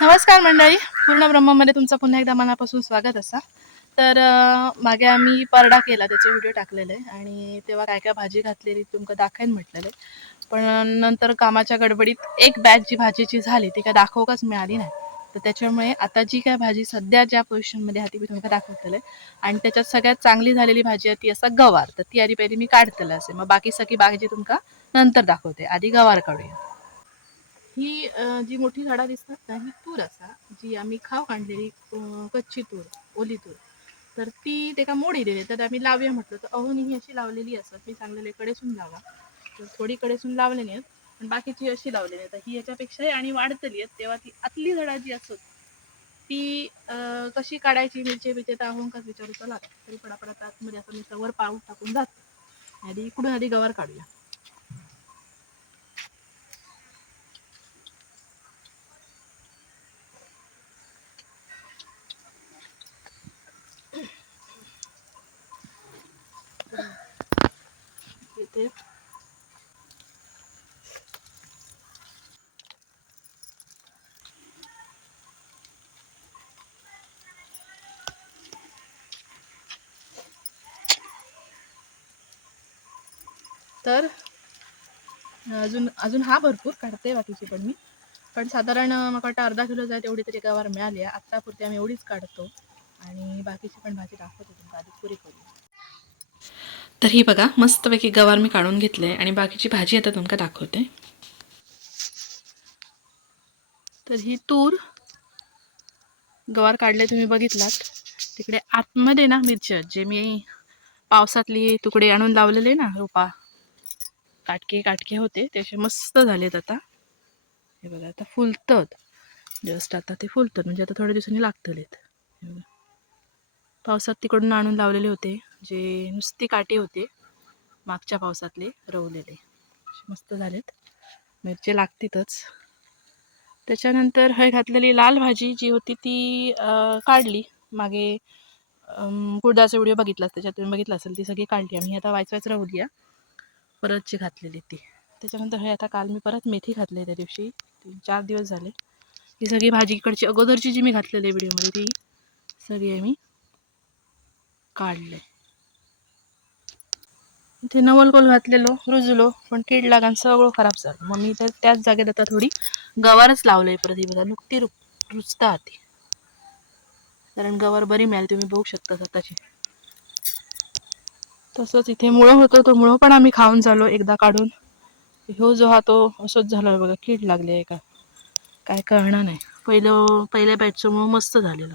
नमस्कार मंडळी. पूर्ण ब्रह्मामध्ये तुमचं पुन्हा एकदा मनापासून स्वागत असा. तर मागे आम्ही परडा केला त्याचे व्हिडिओ टाकलेले आणि तेव्हा काय काय भाजी घातलेली तुमका दाखवेन म्हटलेले. पण नंतर कामाच्या गडबडीत एक बॅच जी भाजीची झाली ती काय दाखवकाच मिळाली नाही. तर त्याच्यामुळे आता जी काय भाजी सध्या ज्या पोझिशनमध्ये आहे ती मी तुम्हाला दाखवतले. आणि त्याच्यात सगळ्यात चांगली झालेली भाजी आहे ती असा गवार. तर ती आधी पहिली मी काढतलं असे. मग बाकी सगळी भाजी तुमका नंतर दाखवते. आधी गवार काढूया. ही जी मोठी झाडा दिसतात ना ही तूर असा जी आम्ही खाव काढलेली कच्ची तूर ओली तूर. तर ती तेका मोडी दिली तर आम्ही लावूया म्हटलं. तर अहोनी ही अशी लावलेली असतात. मी सांगलेले कडेसून लावा. तर थोडी कडेसून लावलेली आहेत पण बाकीची अशी लावलेली आहेत. ही याच्यापेक्षाही आणि वाढतली आहेत. तेव्हा ती आतली झाडा जी असत ती कशी काढायची मिरची बिरचे तर अहोंकाच विचारू चला तरी पडापडा आतमध्ये असं मी सवर पाऊस टाकून जात. आधी इकडून आधी गवार काढूया. इथे तर अजून अजून हा भरपूर काढते बाकीची पण मी. पण साधारण मला वाटतं अर्धा किलो जाय तेवढी तरी गवार मिळाली आहे. आत्तापुरती आम्ही एवढीच काढतो. आणि बाकीची पण भाजी दाखवतो तुमचा आधी पुरी करू तर ही बघा मस्तपैकी गवार मी काढून घेतले आणि बाकीची भाजी आता तुमका दाखवते. तर ही तूर गवार काढले तुम्ही बघितलात. तिकडे आतमध्ये ना मिरची जे मी पावसातली तुकडे आणून लावलेले ना रोपा काटके काटके होते ते असे मस्त झालेत आता. हे बघा आता फुलतात. जस्ट आता ते फुलतात म्हणजे आता थोड्या दिवसांनी लागतलेत. हे बघा. पावसात तिकडून आणून लावलेले होते. जे नुसती काटे होते. मागच्या पावसातले रवलेले. मस्त झालेत. मिरची लागतीतच. त्याच्यानंतर हय घातलेली लाल भाजी जी होती ती काढली. मागे गुडदाचा व्हिडिओ बघितलास त्याच्यात तुम्ही बघितलं असेल ती सगळी काढली. आम्ही आता वायच वायच राहू द्या परतची घातलेली ती. त्याच्यानंतर हे आता काल मी परत मेथी घातली त्या दिवशी. तीन चार दिवस झाले. ही सगळी भाजी इकडची अगोदरची जी मी घातलेली व्हिडिओमध्ये ती सगळी आम्ही काढले. इथे नवलकोल घातलेलो रुजलो पण कीड लागान सगळं खराब झालं. मग मी तर त्याच जागेत आता थोडी गवारच लावलंय परत बघा नुकती रु रुजता ती कारण गवार बरी मिळाली तुम्ही बघू शकता स्वतःची. तसंच इथे मुळं होतं तो मुळं पण आम्ही खाऊन झालो एकदा काढून. ह्यो जो हा तो असंच झाला बघा कीड लागली आहे का? काय कळणार नाही. पहिलं पहिल्या बॅचचं मुळं मस्त झालेलं.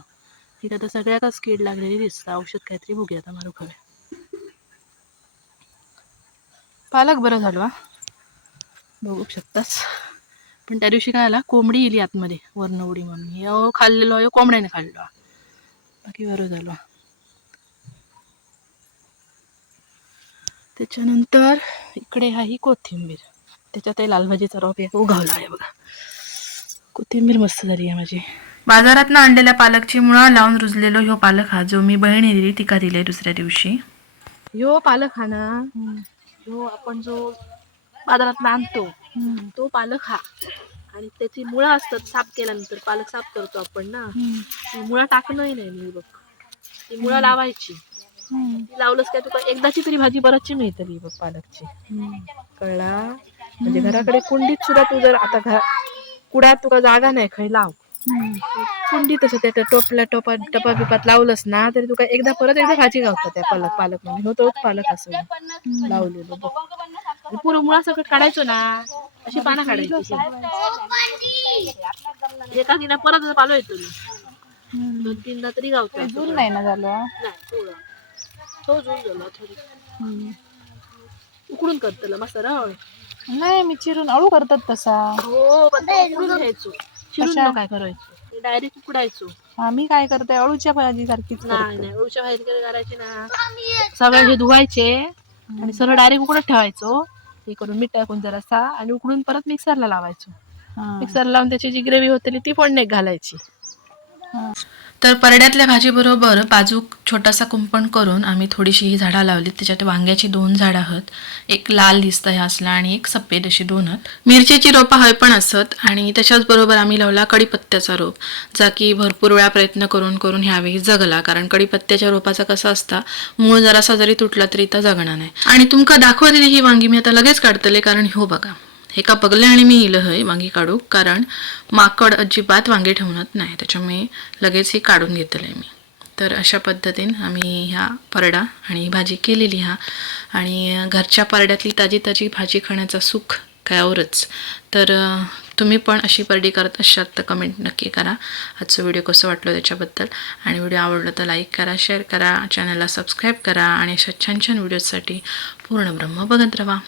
ठीक आता सगळ्याकच कीड लागलेली दिसतं. औषध काहीतरी बघूया आता मारू खरं पालक बरं झालो हा? बघू शकताच पण त्या दिवशी काय आला कोंबडी येली आतमध्ये वरण उडी म्हणून यो खाल्लेलो यो कोंबड्याने खाल्लो बाकी बरं झालं त्याच्यानंतर इकडे आहे ही कोथिंबीर. त्याच्यात हे लाल भाजीचा रोप एक उगवला आहे बघा. कोथिंबीर मस्त झाली आहे माझी. बाजारात आणलेल्या पालकची मुळा लावून रुजलेलो ह्यो पालक हा जो मी बहिणी दिली तिका दिले दुसऱ्या दिवशी. ह्यो पालक हा ना ह्यो आपण जो बाजारात आणतो तो पालक हा. आणि त्याची मुळा असतात साफ केल्यानंतर पालक साफ करतो आपण ना. ती मुळा टाकणंही नाही मी बघ. ती मुळा लावायची. ती लावलंस काय तुका एकदाची तरी भाजी बराचशी मिळतली बघ पालकची. कळला? म्हणजे घराकडे कुंडीत सुद्धा तू जर आता घरा कुडात तुका जागा नाही खय लाव. कुंडी तसं त्या टोपल्या टोपा टपा बिपात लावलंस ना तरी तुका एकदा परत एकदा भाजी गावतात त्या पालक पालक म्हणून. हो तोच पालक असं लावलेलो बघ. पुरं मुळा सगळं काढायचो ना अशी पानं काढायची एका किना परत पालो येतो. दोन तीनदा तरी गावतो जून नाही ना झालं. तो जून झाला थोडी. उकडून करतलं मस्त रळ नाही मी चिरून अळू करतात तसा. हो पण उकडून घ्यायचो. चिरून कशा? काय करायचो? डायरेक्ट उकडायचो. आम्ही काय करतोय अळूच्या भाजी सारखीच नाही नाही उळच्या बाहेर काय करायचे ना? सगळे हे धुवायचे आणि सरळ डायरेक्ट उकडत ठेवायचो. हे करून मीठ टाकून जरासा आणि उकडून परत मिक्सरला लावायचो. मिक्सरला लावून त्याची जी ग्रेव्ही होती ती फोडणीत घालायची. तर परड्यातल्या भाजीबरोबर बाजूक छोटासा कुंपण करून आम्ही थोडीशी ही झाडं लावली. त्याच्यात वांग्याची दोन झाडं आहेत. एक लाल दिसतं ह्या असला आणि एक सफेद अशी दोन आहेत. मिरचीची रोपं हय पण असत आणि त्याच्याच बरोबर आम्ही लावला कडीपत्त्याचा रोप जा की भरपूर वेळा प्रयत्न करून करून ह्यावेळी जगला. कारण कडीपत्त्याच्या रोपाचा कसा असता मूळ जरासा जरी तुटला तरी तर जगणार नाही. आणि तुमका दाखवलेली ही वांगी मी आता लगेच काढतले कारण हो बघा. हे का बघले आणि मी इलं हय वांगी काढू? कारण माकड अजिबात वांगे ठेवणार नाही. त्याच्यामुळे लगेच ही काढून घेतलं आहे मी. तर अशा पद्धतीने आम्ही ह्या परडा आणि ही भाजी केलेली हा. आणि घरच्या परड्यातली ताजी ताजी भाजी खाण्याचा सुख कयावरच. तर तुम्ही पण अशी परडी करत असाल तर कमेंट नक्की करा. आजचं व्हिडिओ कसं वाटलं त्याच्याबद्दल. आणि व्हिडिओ आवडला तर लाईक करा शेअर करा चॅनलला सबस्क्राईब करा आणि अशा छान छान व्हिडिओजसाठी पूर्ण ब्रह्म बघत राहा.